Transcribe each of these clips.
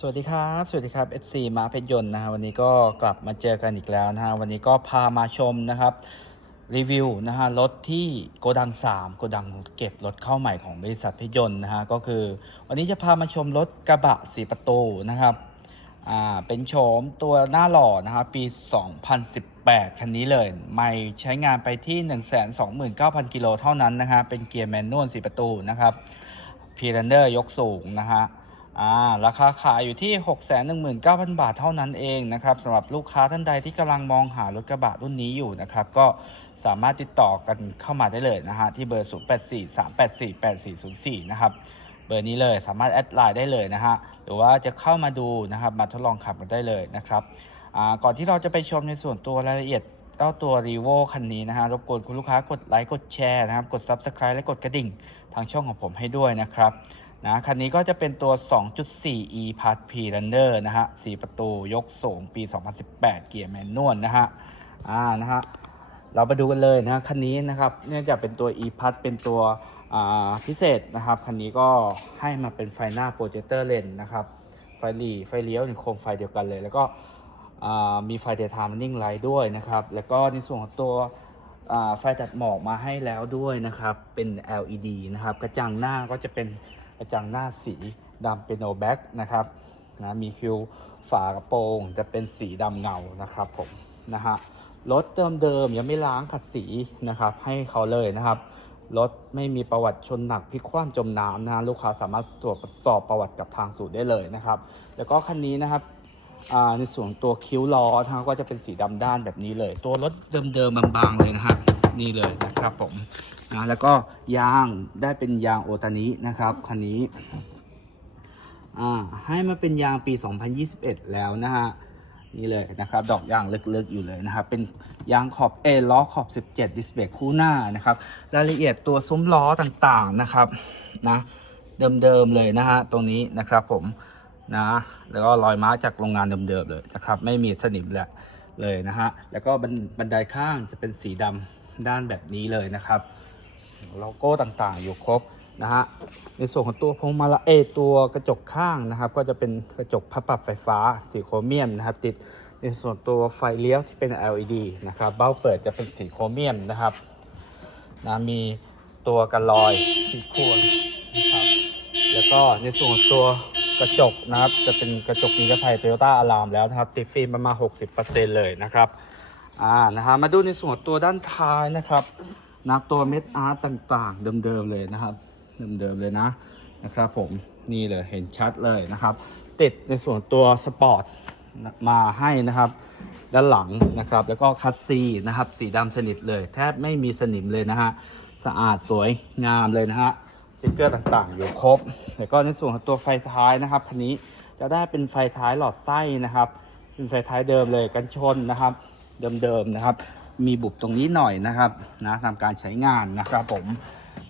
สวัสดีครับ สวัสดีครับ FC มาเพชรยนต์นะฮะวันนี้ก็กลับมาเจอกันอีกแล้วนะฮะวันนี้ก็พามาชมนะครับรีวิวนะฮะรถที่โกดัง 3 โกดังเก็บรถเข้าใหม่ของบริษัทเพชรยนต์นะฮะก็คือ วันนี้จะพามาชมรถกระบะสีประตูนะครับอ่าเป็นโฉมตัวหน้าหล่อนะฮะปี 2018 คันนี้เลย ไม่ใช้งานไปที่ 129,000 กิโลเท่านั้นนะฮะเป็นเกียร์แมนนวลสีประตูนะครับพีรันเดอร์ยกสูงนะฮะ อ่าราคาขายอยู่ที่ 619,000 บาทเท่านั้นเองนะครับสำหรับลูกค้าท่านใดที่กำลังมองหารถกระบะรุ่นนี้อยู่นะครับ ก็สามารถติดต่อกันเข้ามาได้เลยนะฮะ ที่เบอร์ 0843848404 นะครับ เบอร์นี้เลยสามารถแอดไลน์ได้เลยนะฮะ หรือว่าจะเข้ามาดูนะครับ มาทดลองขับกันได้เลยนะครับก่อนที่เราจะไปชมในส่วนตัวรายละเอียดเจ้าตัว r ีโวคันนี้นะฮะรบกวนคุณลูกค้ากดไลค์กดแชร์นะครับ กด Subscribe และกดกระดิ่งทางช่องของผมให้ด้วยนะครับ นะคันนี้ก็จะเป็นตัว 2.4 e p a s p Runner นะฮะสีประตูยกสูงปี 2018 เกียร์แมนนวลนะฮะอ่านะฮะเรามาดูกันเลยนะคันนี้นะครับเนื่องจากเป็นตัว e p a s เป็นตัวพิเศษนะครับคันนี้ก็ให้มาเป็นไฟหน้าโปรเจคเตอร์เลนนะครับไฟหลีไฟเลี้ยวในโคมไฟเดียวกันเลย แล้วก็มีไฟเดย์ไทม์นิ่งไลท์ด้วยนะครับ แล้วก็ในส่วนของตัวไฟตัดหมอกมาให้แล้วด้วยนะครับ เป็น LED นะครับ กระจังหน้าก็จะเป็น กระจังหน้าสีดำเป็นโนแบ็กนะครับนะมีคิวฝากระโปรงจะเป็นสีดำเงานะครับผมนะฮะรถเติมเดิมยังไม่ล้างขัดสีนะครับ ให้เขาเลยนะครับรถไม่มีประวัติชนหนักพลิกคว่ำจมน้ำนะลูกค้าสามารถตรวจสอบประวัติกับทางศูนย์ได้เลยนะครับ แล้วก็คันนี้นะครับในส่วนตัวคิ้วล้อทางก็จะเป็นสีดำด้านแบบนี้เลย ตัวรถเดิมๆบางๆเลยนะฮะ นี่เลยนะครับผมนะแล้วก็ยางได้เป็นยางโอตานินะครับคันนี้อ่าให้มาเป็นยางปี 2021 แล้วนะฮะนี่เลยนะครับ ดอกยางลึกๆอยู่เลยนะครับ เป็นยางขอบเอล้อขอบ 17 ดิสเบรกคู่หน้านะครับ รายละเอียดตัวซุ้มล้อต่างๆนะครับนะเดิมๆเลยนะฮะตรงนี้นะครับผมนะแล้วก็รอยม้าจากโรงงานเดิมๆเลยนะครับ ไม่มีสนิมแหละเลยนะฮะแล้วก็บันบันไดข้างจะเป็นสีดำ ด้านแบบนี้เลยนะครับโลโก้ต่างๆอยู่ครบนะฮะในส่วนของตัวพวงมาลัยเอตัวกระจกข้างนะครับ ก็จะเป็นกระจกพับปรับไฟฟ้าสีโครเมียมนะครับ ติดในส่วนตัวไฟเลี้ยวที่เป็น LED นะครับเบ้าเปิดจะเป็นสีโครเมียมนะครับนะมีตัวกันรอยที่ควรนะครับแล้วก็ในส่วนตัวกระจกนะครับ จะเป็นกระจกนิรภัยโตโยต้าอารามแล้วนะครับ ติดฟิล์มประมาณ 60%เลยนะครับ อ่านะฮะมาดูในส่วนตัวด้านท้ายนะครับนะตัวเม็ดอาร์ตต่างๆ เดิมๆเลยนะครับ เดิมๆเลยนะนะครับผมนี่เลยเห็นชัดเลยนะครับ ติดในส่วนตัวสปอร์ตมาให้นะครับด้านหลังนะครับ แล้วก็คัสซีนะครับ สีดำสนิทเลย แทบไม่มีสนิมเลยนะฮะสะอาดสวยงามเลยนะฮะสติ๊กเกอร์ต่างๆ อยู่ครบ แล้วก็ในส่วนของตัวไฟท้ายนะครับคันนี้จะได้เป็นไฟท้ายหลอดไส้นะครับ เป็นไฟท้ายเดิมเลยกันชนนะครับ เดิมๆนะครับ มีบุบตรงนี้หน่อยนะครับนะทำการใช้งานนะครับผม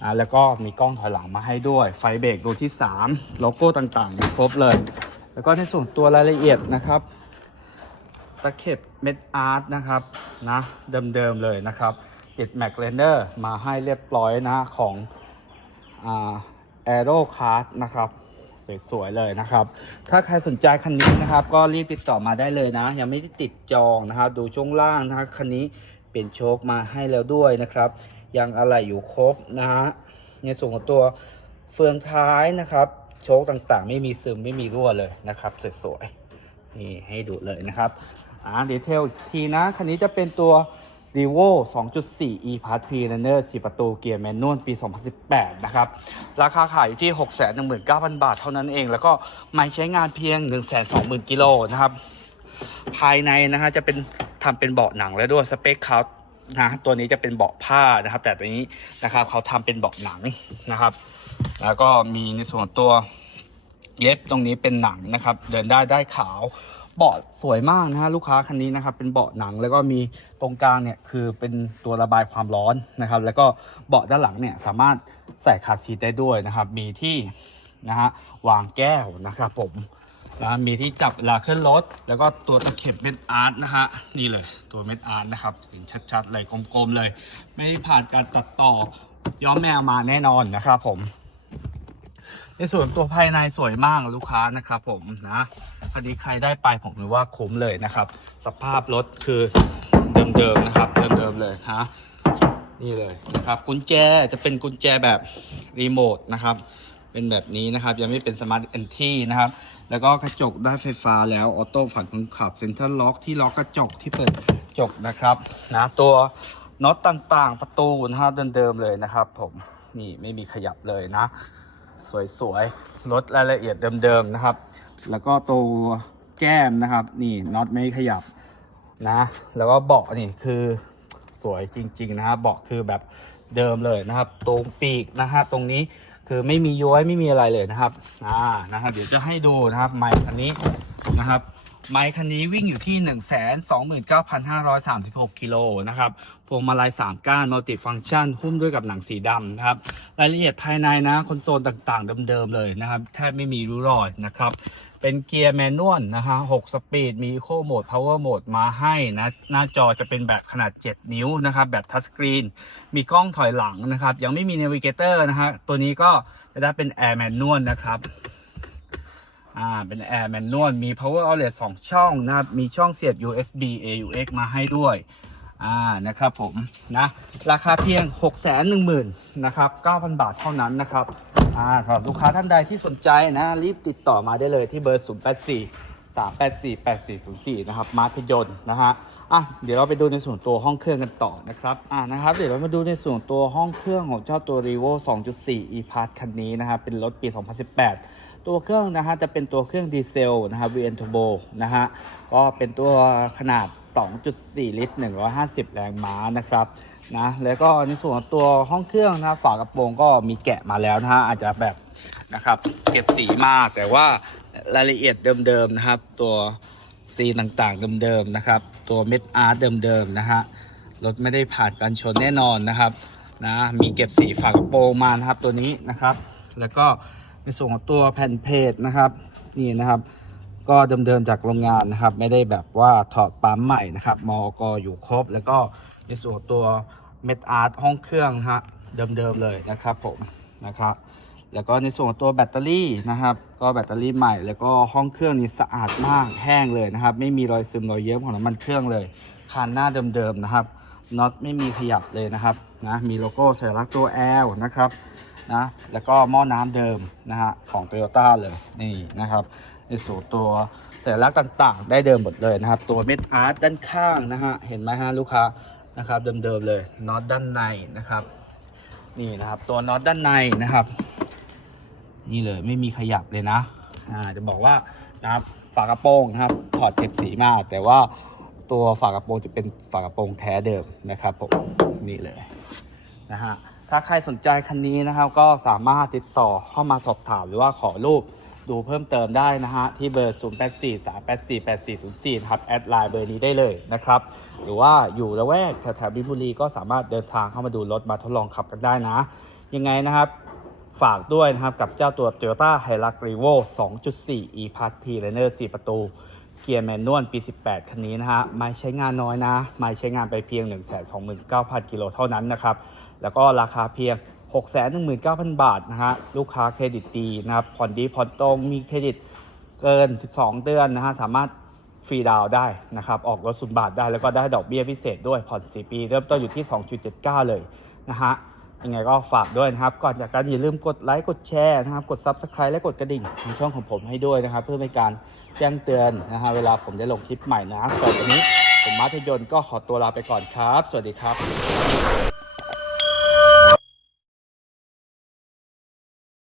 อ่าแล้วก็มีกล้องถอยหลังมาให้ด้วย ไฟเบรกตัวที่ 3 โลโก้ต่างๆอยู่ครบเลย แล้วก็ในส่วนตัวรายละเอียดนะครับตะเข็บเม็ดอาร์ตนะครับนะเดิมๆเลยนะครับ ติดแม็กเลนเดอร์มาให้เรียบร้อยนะของแอโร่คาร์ดนะครับ สวยๆเลยนะครับ ถ้าใครสนใจคันนี้นะครับ ก็รีบติดต่อมาได้เลยนะ ยังไม่ได้ติดจองนะครับ ดูช่วงล่างนะคันนี้เปลี่ยนโชคมาให้แล้วด้วยนะครับ ยังอะไรอยู่ครบนะฮะในส่วนของตัวเฟืองท้ายนะครับ โชคต่างๆ ไม่มีซึมไม่มีรั่วเลยนะครับสวยๆนี่ให้ดูเลยนะครับอ่าดีเทลอีกทีนะคันนี้จะเป็นตัว r e v o 2.4 e p a s p Runner 4 ประตูเกียร์แมนนวลปี 2018 นะครับ ราคาขายอยู่ที่ 619,000 บาทเท่านั้นเอง แล้วก็ไม่ใช้งานเพียง 120,000 กิโลนะครับ ภายในนะฮะจะเป็นทำเป็นเบาะหนังแล้วด้วยสเปคเขานะตัวนี้จะเป็นเบาะผ้านะครับ แต่ตัวนี้นะครับเขาทำเป็นเบาะหนังนะครับ แล้วก็มีในส่วนตัวเย็บตรงนี้เป็นหนังนะครับ เดินได้ได้ขาว เบาะสวยมากนะฮะลูกค้าคันนี้นะครับเป็นเบาะหนังแล้วก็มีตรงกลางเนี่ยคือเป็นตัวระบายความร้อนนะครับ แล้วก็เบาะด้านหลังเนี่ยสามารถใส่คาซีได้ด้วยนะครับ มีที่นะฮะวางแก้วนะครับผมนะมีที่จับลาขึ้นรถ แล้วก็ตัวตะเข็บเม็ดอาร์ตนะฮะนี่เลยตัวเม็ดอาร์ตนะครับเห็นชัดๆเลยกลมๆเลย ไม่ได้ผ่านการตัดต่อย้อมแมวมาแน่นอนนะครับผม ในส่วนตัวภายในสวยมากลูกค้านะครับผมนะพอดีใครได้ไปผมถือว่าคุ้มเลยนะครับ สภาพรถคือเดิมๆนะครับเดิมๆเลยฮะนี่เลยนะครับกุญแจจะเป็นกุญแจแบบรีโมทนะครับเป็นแบบนี้นะครับยังไม่เป็นสมาร์ทเอนทีนะครับแล้วก็กระจกได้ไฟฟ้าแล้วออโต้ฝันคนขับเซ็นทรัลล็อกที่ล็อกกระจกที่เปิดกระจกนะครับนะตัวน็อตต่างๆประตูนะครับเดิมๆเลยนะครับ ผมนี่ไม่มีขยับเลยนะ สวยๆลดรายละเอียดเดิมๆนะครับ แล้วก็ตัวแก้มนะครับ นี่น็อตไม่ขยับนะ แล้วก็เบาะนี่คือสวยจริง ๆ นะครับเบาะคือแบบเดิมเลยนะครับ ตรงปีกนะฮะตรงนี้คือไม่มีย้อยไม่มีอะไรเลยนะครับอ่านะครับเดี๋ยวจะให้ดูนะครับไมค์คันนี้นะครับ ไมค์คันนี้วิ่งอยู่ที่ 1 2 9 5 3 6 กิโลนะครับพวงมาลัย3ก้านมัลติฟังชันหุ้มด้วยกับหนังสีดำนะครับ รายละเอียดภายในนะคอนโซลต่างๆ เดิมๆเลยนะครับ แทบไม่มีริ้วรอยนะครับ เป็นเกียร์แมนนวลนะฮะ6สปีด มีโคโหมด พาวเวอร์โหมดมาให้นะ หน้าจอจะเป็นแบบขนาด 7 นิ้วนะครับ แบบทัชสกรีน มีกล้องถอยหลังนะครับ ยังไม่มีเนวิเกเตอร์นะฮะ ตัวนี้ก็จะได้เป็นแอร์แมนนวลนะครับ อ่าเป็นแอร์แมนนวลมี power outlet 2 ช่องนะครับมีช่องเสียบ USB AUX มาให้ด้วยอ่านะครับผมนะราคาเพียง 6 1 0 0 0 0นะครับ9,000 บาทเท่านั้นนะครับอ่าสำหรับลูกค้าท่านใดที่สนใจนะรีบติดต่อมาได้เลยที่เบอร์ 084 384 8404 นะครับ มาร์ทยนต์นะฮะ อะ เดี๋ยวเราไปดูในส่วนตัวห้องเครื่องกันต่อนะครับ อ่านะครับ เดี๋ยวเรามาดูในส่วนตัวห้องเครื่องของเจ้าตัว r e v o 2.4 e-pass คันนี้นะครับ เป็นรถปี 2018 ตัวเครื่องนะฮะจะเป็นตัวเครื่องดีเซลนะครับ VN Turbo นะฮะก็เป็นตัวขนาด 2.4 ลิตร 150 แรงม้านะครับนะแล้วก็ในส่วนของตัวห้องเครื่องนะฝากระโปรงก็มีแกะมาแล้วนะฮะอาจจะแบบนะครับเก็บสีมากแต่ว่ารายละเอียดเดิมๆนะครับ ตัวซีต่างๆเดิมๆนะครับ ตัวเม็ดอาร์ตเดิมๆนะฮะรถไม่ได้ผ่านการชนแน่นอนนะครับนะมีเก็บสีฝากระโปรงมานะครับตัวนี้นะครับ แล้วก็ ในส่วนของตัวแผ่นเพจนะครับนี่นะครับ ก็เดิมๆจากโรงงานนะครับ ไม่ได้แบบว่าถอดปั๊มใหม่นะครับมอกอยู่ครบ แล้วก็ในส่วนตัวเม็ดอาร์ตห้องเครื่องนะฮะเดิมๆเลยนะครับผมนะครับแล้วก็ในส่วนของตัวแบตเตอรี่นะครับ ก็แบตเตอรี่ใหม่ แล้วก็ห้องเครื่องนี้สะอาดมากแห้งเลยนะครับ ไม่มีรอยซึมรอยเยิ้มของน้ำมันเครื่องเลยคันหน้าเดิมๆนะครับน็อตไม่มีขยับเลยนะครับนะมีโลโก้สัญลักษณ์ตัว L นะครับ นะแล้วก็หม้อน้ำเดิมนะฮะของ Toyota เลยนี่นะครับในส่วนตัวสัญลักษณ์ต่างๆ ได้เดิมหมดเลยนะครับ ตัวเม็ดอาร์ตด้านข้างนะฮะเห็นไหมฮะลูกค้านะครับเดิมๆเลยน็อตด้านในนะครับ นี่นะครับตัวน็อตด้านในนะครับ นี่เลยไม่มีขยับเลยนะอ่าจะบอกว่านะครับฝากระโปรงนะครับถอดเก็บสีมาแต่ว่าตัวฝากระโปรงจะเป็นฝากระโปรงแท้เดิมนะครับผมนี่เลยนะฮะ ถ้าใครสนใจคันนี้นะครับ ก็สามารถติดต่อเข้ามาสอบถามหรือว่าขอรูปดูเพิ่มเติมได้นะฮะ ที่เบอร์ 0 8 4 3 8 4 8 4 0 4ครับ แอดไลน์เบอร์นี้ได้เลยนะครับ หรือว่าอยู่ละแวกแถวๆบินบุรีก็สามารถเดินทางเข้ามาดูรถมาทดลองขับกันได้นะ ยังไงนะครับฝากด้วยนะครับ กับเจ้าตัว Toyota Hilux Revo 2.4 e-Pass P-Liner 4 ประตู กียร์แมนนวลปี 18 คันนี้นะฮะไม่ใช้งานน้อยนะ ไม่ใช้งานไปเพียง 129,000 กิโลเท่านั้นนะครับ แล้วก็ราคาเพียง 619,000 บาทนะฮะ ลูกค้าเครดิตดีนะครับ ผ่อนดีผ่อนตรง มีเครดิตเกิน 12 เดือนนะฮะ สามารถฟรีดาวได้นะครับ ออกรถศูนบาทได้ แล้วก็ได้ดอกเบี้ยพิเศษด้วย ผ่อน 4 ปี เริ่มต้นอยู่ที่ 2.79 เลยนะฮะ ยังไงก็ฝากด้วยนะครับ ก่อนจากกันอย่าลืมกดไลค์กดแชร์นะครับ กด Subscribe และกดกระดิ่งทางช่องของผมให้ด้วยนะครับ เพื่อเป็นการแจ้งเตือนนะฮะเวลาผมได้ลงคลิปใหม่นะสำหรับวันนี้ผมมาร์ทยนต์ก็ขอตัวลาไปก่อนครับ สวัสดีครับ